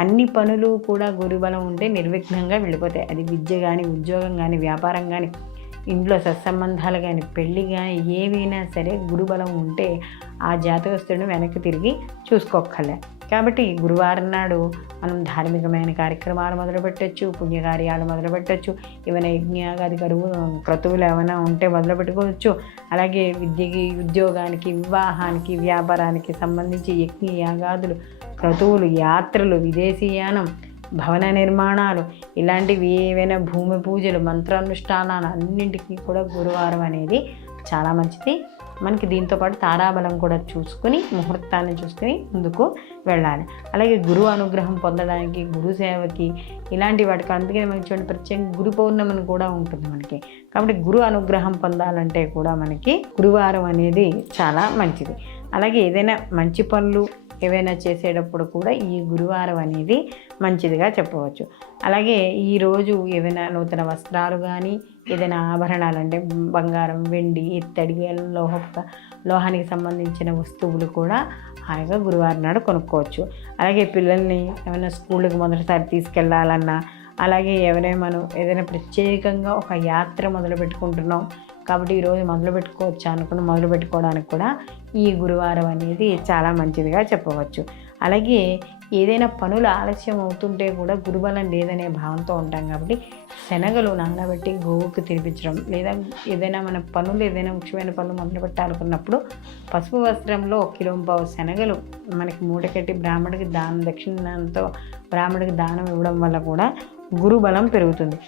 అన్ని పనులు కూడా గురుబలం ఉంటే నిర్విఘ్నంగా వెళ్ళిపోతాయి. అది విద్య కానీ ఉద్యోగం కానీ వ్యాపారం కానీ ఇంట్లో సత్సంబంధాలు కానీ పెళ్ళి కానీ ఏవైనా సరే గురుబలం ఉంటే ఆ జాతకస్తుడిని వెనక్కి తిరిగి చూసుకోక్కలే కాబట్టి గురువారం నాడు మనం ధార్మికమైన కార్యక్రమాలు మొదలుపెట్టచ్చు పుణ్యకార్యాలు మొదలుపెట్టచ్చు ఏమైనా యజ్ఞాగాది కరువు క్రతువులు ఏమైనా ఉంటే మొదలు పెట్టుకోవచ్చు. అలాగే విద్యకి ఉద్యోగానికి వివాహానికి వ్యాపారానికి సంబంధించి యజ్ఞ యాగాదులు క్రతువులు యాత్రలు విదేశీయానం భవన నిర్మాణాలు ఇలాంటివి ఏవైనా భూమి పూజలు మంత్రానుష్ఠానాలు అన్నింటికీ కూడా గురువారం అనేది చాలా మంచిది. మనకి దీంతో పాటు తారాబలం కూడా చూసుకుని ముహూర్తాన్ని చూసుకుని ముందుకు వెళ్ళాలి. అలాగే గురువు అనుగ్రహం పొందడానికి గురు సేవకి ఇలాంటి వాటికి అందుకని మనకి చూడండి ప్రత్యేక గురు పౌర్ణమిని కూడా ఉంటుంది మనకి. కాబట్టి గురు అనుగ్రహం పొందాలంటే కూడా మనకి గురువారం అనేది చాలా మంచిది. అలాగే ఏదైనా మంచి పనులు ఏవైనా చేసేటప్పుడు కూడా ఈ గురువారం అనేది మంచిదిగా చెప్పవచ్చు. అలాగే ఈరోజు ఏవైనా నూతన వస్త్రాలు కానీ ఏదైనా ఆభరణాలు అంటే బంగారం వెండి ఇత్తడి లోహ లోహానికి సంబంధించిన వస్తువులు కూడా హాయిగా గురువారం నాడు కొనుక్కోవచ్చు. అలాగే పిల్లల్ని ఏమైనా స్కూళ్ళకి మొదటిసారి తీసుకెళ్ళాలన్నా అలాగే ఎవరైనా మనం ఏదైనా ప్రత్యేకంగా ఒక యాత్ర మొదలు పెట్టుకుంటున్నాం కాబట్టి ఈరోజు మొదలు పెట్టుకోవచ్చు అనుకుని మొదలు పెట్టుకోవడానికి కూడా ఈ గురువారం అనేది చాలా మంచిదిగా చెప్పవచ్చు. అలాగే ఏదైనా పనులు ఆలస్యం అవుతుంటే కూడా గురుబలం లేదనే భావంతో ఉంటాం కాబట్టి శనగలు నానబెట్టి గోవుకు తినిపించడం లేదా ఏదైనా మన పనులు ఏదైనా ముఖ్యమైన పనులు మొదలు పెట్టాలనుకున్నప్పుడు పసుపు వస్త్రంలో ఒక కిలో పావు శనగలు మనకి మూటకెట్టి బ్రాహ్మడికి దానం దక్షిణంతో బ్రాహ్మడికి దానం ఇవ్వడం వల్ల కూడా గురుబలం పెరుగుతుంది.